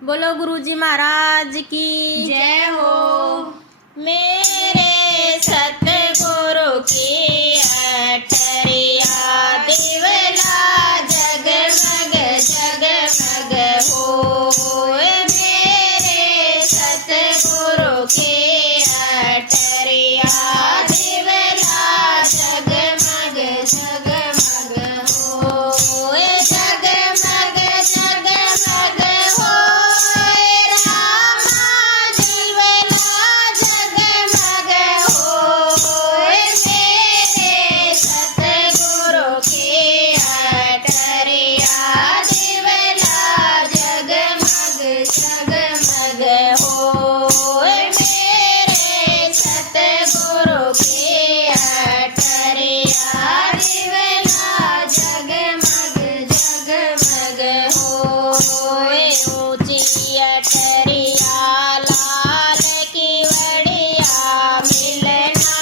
बोलो गुरुजी महाराज की जय हो। मेरे सतगुरु की अठरिया दिवला जगमग जगमग होए। मेरे सतगुरु की अठरिया दिवला जगमग जगमग होए। जगमग जगमग होए रामा दिवला जगमग होए। मेरे सतगुरु की अठरिया दिवला जगमग जगमग होए। मेरे सतगुरु की अठरिया दिवला जगमग जगमग होए। ऊंची अठरिया लाल की वड़िया मिलना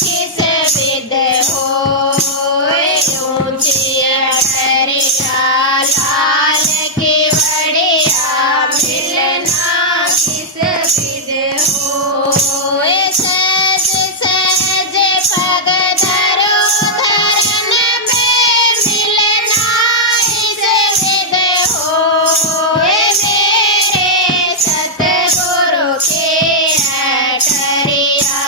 किस विध होए। ऊंची अठरिया लाल की वड़िया मिलना किस विध होए। सहज सहज पग धरो धरन में मिलना इस विध होए। मेरे सतगुरु के अठरिया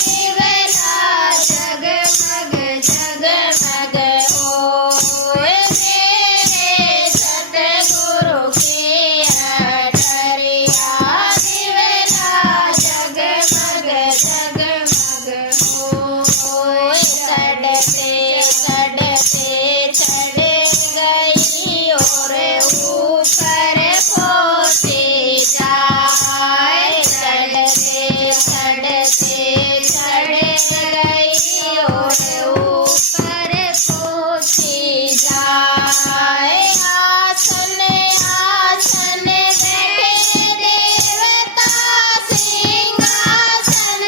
दिवला जगमग जगमग होए। मेरे सतगुरु के अठरिया दिवला जगमग जगमग होए। चढ़ते चढ़ते चढ़ गई और ऊपर पहुँचे जाए। चढ़ते चढ़ते चढ़ गई और ऊपर पहुँचे जाए। आसन आसन बैठे देवता सिंहासन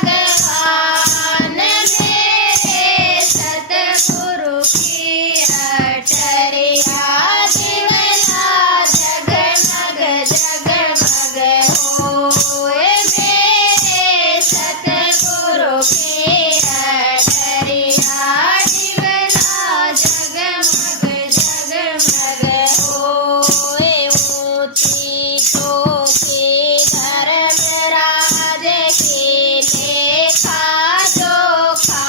भगवान। मेरे सतगुरु की अठरिया दिवला जगमग जगमग होए। मेरे सतगुरु की अठरिया दिवला जगमग जगमग होए। ऊंची चौकी धर्मराज की लेखा जोखा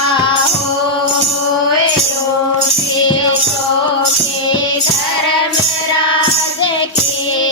होए। ऊंची चौकी धर्मराज की